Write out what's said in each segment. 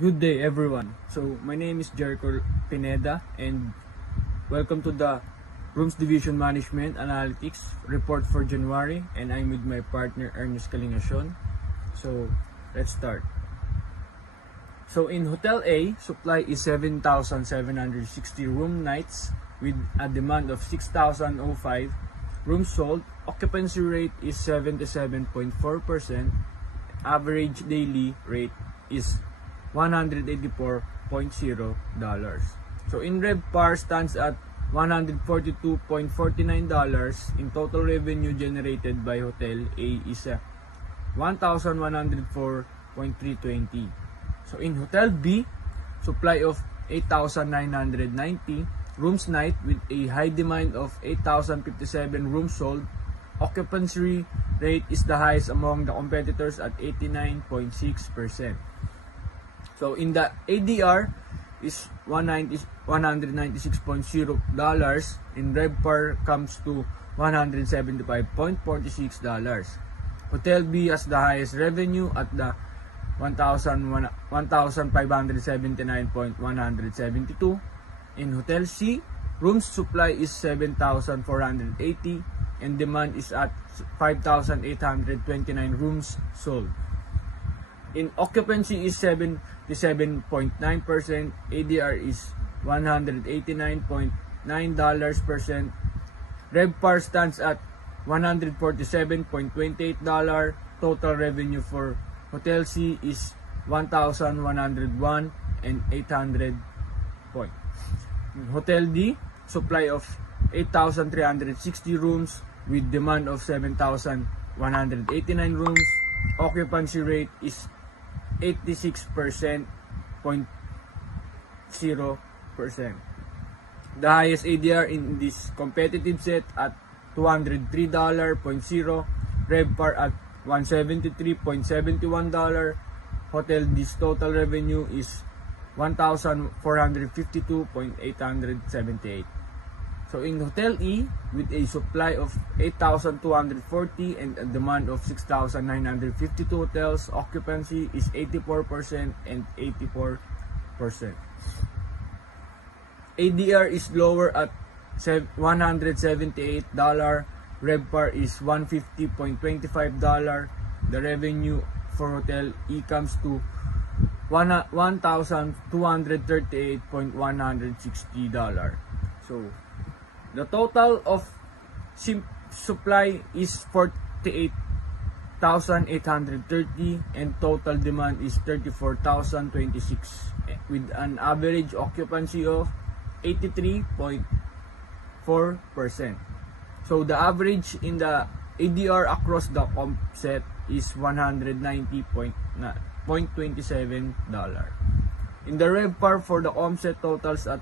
Good day everyone. So my name is Jericho Pineda and welcome to the Rooms Division Management Analytics report for January, and I'm with my partner Ernest Kalingacion. So let's start. So in Hotel A, supply is 7,760 room nights with a demand of 6,005 rooms sold. Occupancy rate is 77.4%. Average daily rate is $184.0. So in RevPAR stands at $142.49. In total revenue generated by Hotel A is $1,104.320. So in Hotel B, supply of 8,990 rooms night with a high demand of 8,057 rooms sold. Occupancy rate is the highest among the competitors at 89.6%. So in the ADR is $196.0. In RevPAR comes to $175.46. Hotel B has the highest revenue at the $1,579.172. In Hotel C, rooms supply is 7,480 and demand is at 5,829 rooms sold. In occupancy is 77.9%, ADR is $189.9%, RevPAR stands at $147.28. Total revenue for Hotel C is $1,101 and 800 points. In Hotel D, supply of 8,360 rooms with demand of 7,189 rooms. Occupancy rate is 86.0%. The highest ADR in this competitive set at $203.0, RevPAR at $173.71. Hotel D's total revenue is $1,452.878. So in Hotel E, with a supply of 8,240 and a demand of 6,952 hotels, occupancy is 84% and 84%. ADR is lower at $178. RevPAR is $150.25. The revenue for Hotel E comes to $1,238.160. So the total of supply is 48,830 and total demand is 34,026 with an average occupancy of 83.4%. So the average in the ADR across the comp set is $190.27. In the RevPAR for the comp set totals at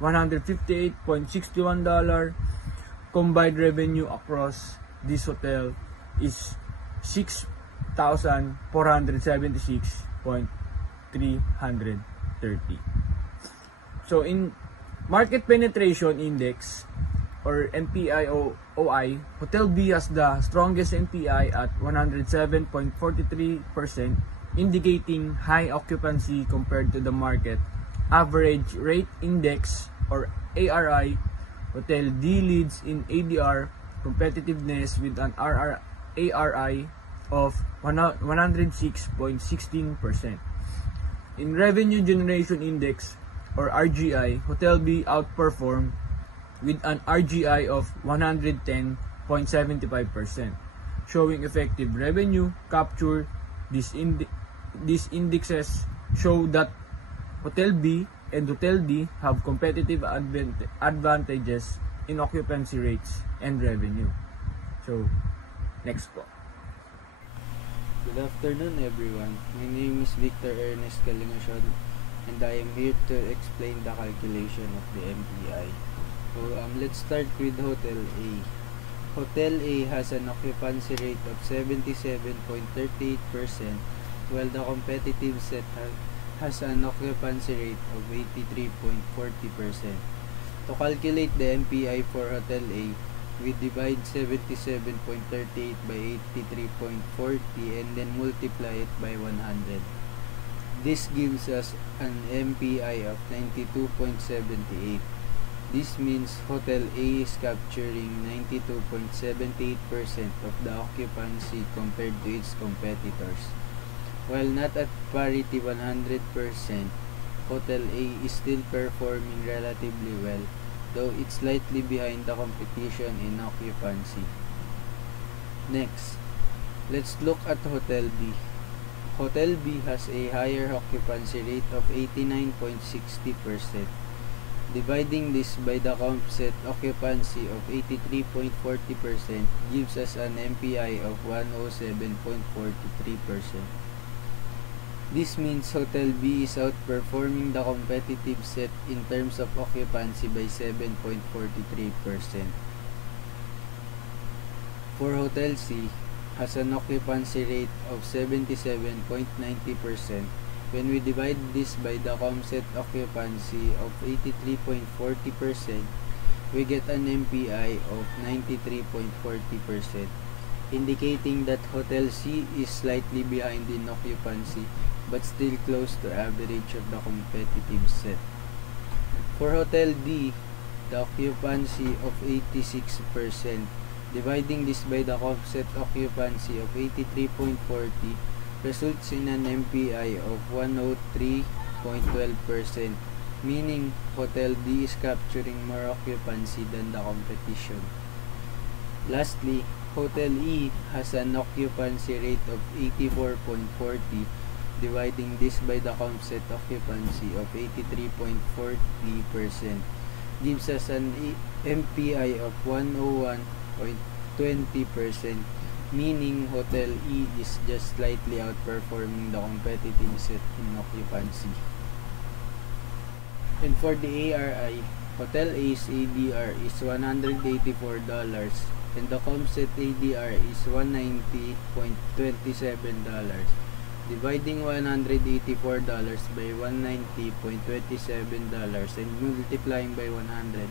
$158.61. Combined revenue across this hotel is $6,476.330. So in market penetration index or NPI-OI, Hotel B has the strongest NPI at 107.43%, indicating high occupancy compared to the market. Average rate index or ARI, Hotel D leads in ADR competitiveness with an ARI of 106.16%. In revenue generation index or RGI, Hotel B outperformed with an RGI of 110.75%, showing effective revenue capture. These indexes show that Hotel B and Hotel D have competitive advantages in occupancy rates and revenue. So, next po. Good afternoon everyone. My name is Victor Ernest Kalingacion and I am here to explain the calculation of the MPI. So let's start with Hotel A. Hotel A has an occupancy rate of 77.38%, while the competitive set has an occupancy rate of 83.40%. To calculate the MPI for Hotel A, we divide 77.38 by 83.40 and then multiply it by 100. This gives us an MPI of 92.78. This means Hotel A is capturing 92.78% of the occupancy compared to its competitors. While not at parity 100%, Hotel A is still performing relatively well, though it's slightly behind the competition in occupancy. Next, let's look at Hotel B. Hotel B has a higher occupancy rate of 89.60%. Dividing this by the composite occupancy of 83.40% gives us an MPI of 107.43%. This means Hotel B is outperforming the competitive set in terms of occupancy by 7.43%. For Hotel C, has an occupancy rate of 77.90%. When we divide this by the composite occupancy of 83.40%, we get an MPI of 93.40%, indicating that Hotel C is slightly behind in occupancy but still close to average of the competitive set. For Hotel D, the occupancy of 86%, dividing this by the composite occupancy of 83.40 results in an MPI of 103.12%, meaning Hotel D is capturing more occupancy than the competition. Lastly, Hotel E has an occupancy rate of 84.40. Dividing this by the composite occupancy of 83.40% gives us an MPI of 101.20%, meaning Hotel E is just slightly outperforming the competitive set in occupancy. And for the ARI, Hotel A's ADR is $184 and the composite ADR is $190.27. Dividing $184 by $190.27 and multiplying by 100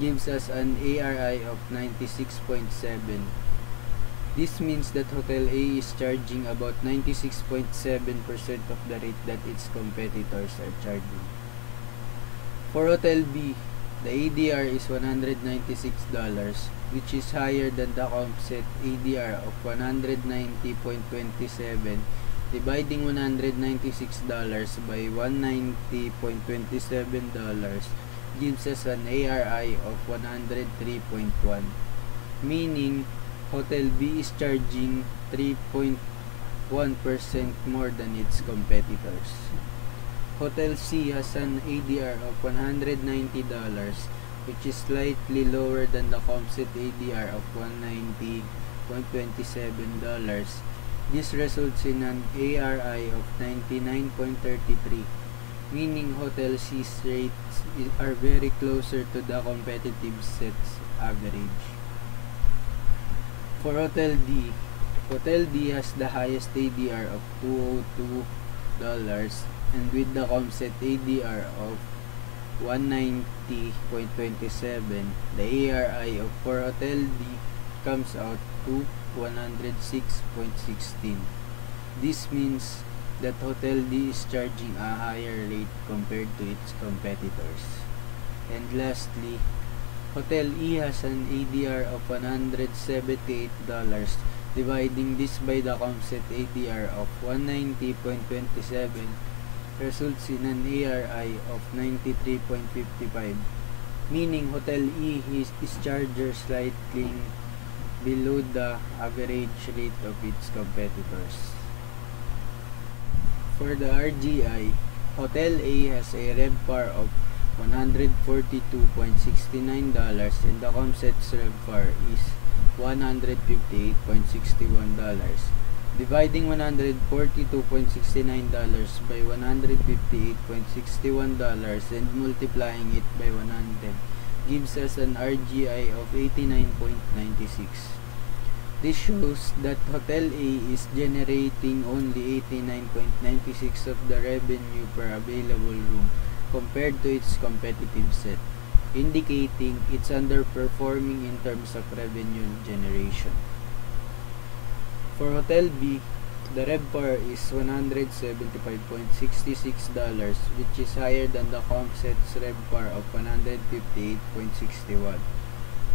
gives us an ARI of 96.7. This means that Hotel A is charging about 96.7% of the rate that its competitors are charging. For Hotel B, the ADR is $196, which is higher than the composite ADR of $190.27. Dividing $196 by $190.27 gives us an ARI of 103.1, meaning Hotel B is charging 3.1% more than its competitors. Hotel C has an ADR of $190, which is slightly lower than the composite ADR of $190.27. This results in an ARI of 99.33, meaning Hotel C's rates are very closer to the competitive set's average. For Hotel D has the highest ADR of $202 and with the composite ADR of $190.27, the ARI for Hotel D comes out to 106.16. This means that Hotel D is charging a higher rate compared to its competitors. And lastly, Hotel E has an ADR of $178. Dividing this by the composite ADR of $190.27 results in an ARI of 93.55, meaning Hotel E is charged slightly below the average rate of its competitors. For the RGI, Hotel A has a RevPAR of $142.69 and the composite's RevPAR is $158.61. Dividing $142.69 by $158.61 and multiplying it by 100 gives us an RGI of 89.96. This shows that Hotel A is generating only 89.96 of the revenue per available room compared to its competitive set, indicating it's underperforming in terms of revenue generation. For Hotel B, The RevPAR is $175.66, which is higher than the CompSet's RevPAR of $158.61.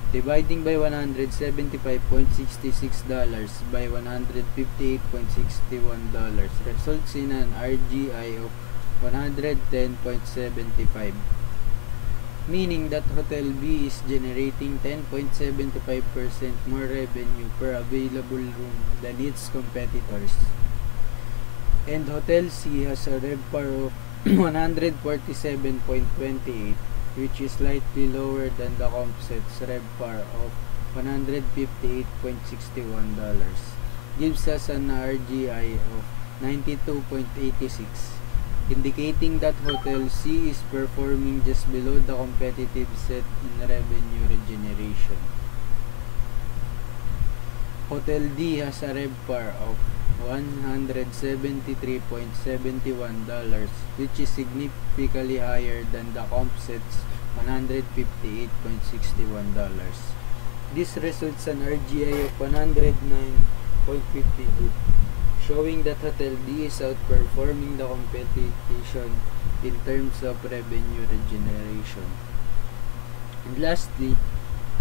Dividing by $175.66 by $158.61 results in an RGI of 110.75, meaning that Hotel B is generating 10.75% more revenue per available room than its competitors. And Hotel C has a RevPAR of 147.28, which is slightly lower than the CompSet's RevPAR of $158.61, gives us an RGI of 92.86, indicating that Hotel C is performing just below the competitive set in revenue regeneration. Hotel D has a RevPAR of $173.71, which is significantly higher than the CompSet's $158.61. This results in RGI of 109.52, showing that Hotel D is outperforming the competition in terms of revenue regeneration. And lastly,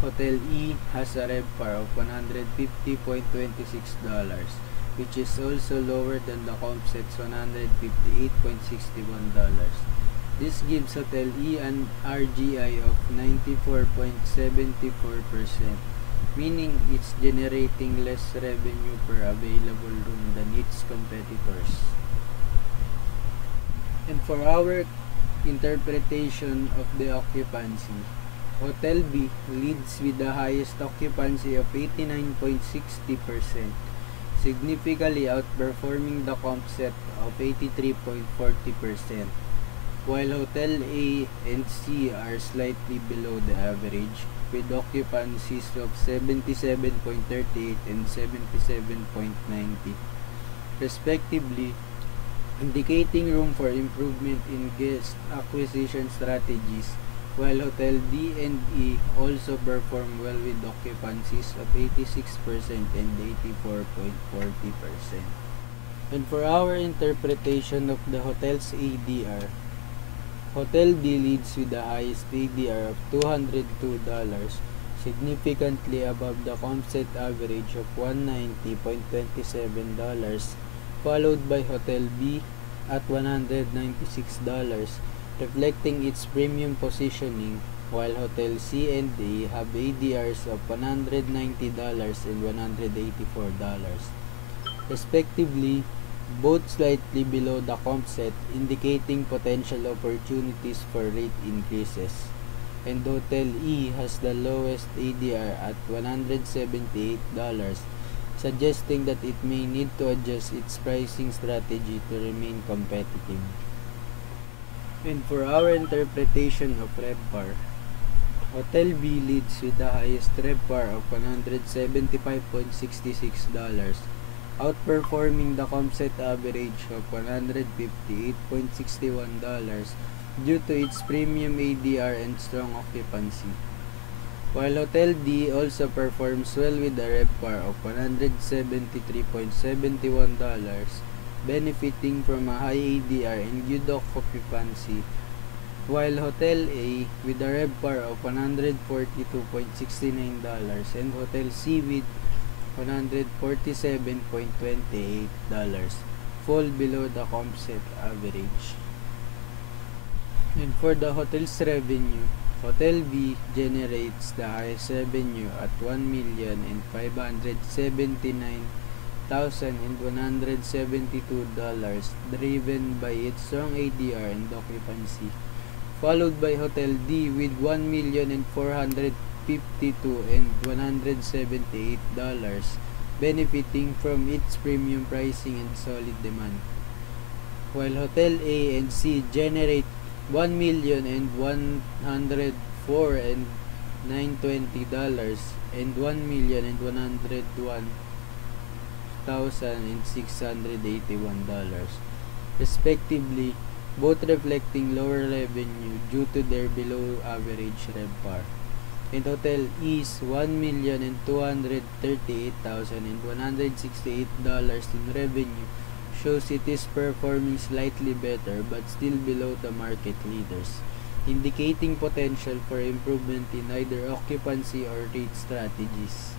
Hotel E has a RevPAR of $150.26, which is also lower than the CompSet's $158.61. This gives Hotel E an RGI of 94.74%, meaning it's generating less revenue per available room than its competitors. And for our interpretation of the occupancy, Hotel B leads with the highest occupancy of 89.60%, significantly outperforming the CompSet of 83.40%, while Hotel A and C are slightly below the average, with occupancies of 77.38 and 77.90, respectively, indicating room for improvement in guest acquisition strategies, while Hotel D and E also perform well with occupancies of 86% and 84.40%. And for our interpretation of the hotel's ADR, Hotel D leads with the highest ADR of $202, significantly above the CompSet average of $190.27, followed by Hotel B at $196, reflecting its premium positioning, while Hotel C and D have ADRs of $190 and $184, respectively, both slightly below the CompSet, indicating potential opportunities for rate increases. And Hotel E has the lowest ADR at $178, suggesting that it may need to adjust its pricing strategy to remain competitive. And for our interpretation of RevPAR, Hotel B leads with the highest RevPAR of $175.66, outperforming the CompSet average of $158.61 due to its premium ADR and strong occupancy. While Hotel D also performs well with a RevPAR of $173.71, benefiting from a high ADR and good occupancy, while Hotel A with a RevPAR of $142.69 and Hotel C with $147.28 fall below the CompSet average. And for the hotel's revenue, Hotel B generates the highest revenue at $1,579,172, driven by its strong ADR and occupancy, followed by Hotel D with $1,452,000 and $178, benefiting from its premium pricing and solid demand, while Hotel A and C generate $1,104,920 and $1,101,681, respectively, both reflecting lower revenue due to their below average RevPAR. and Hotel E's $1,238,168 in revenue shows it is performing slightly better but still below the market leaders, indicating potential for improvement in either occupancy or rate strategies.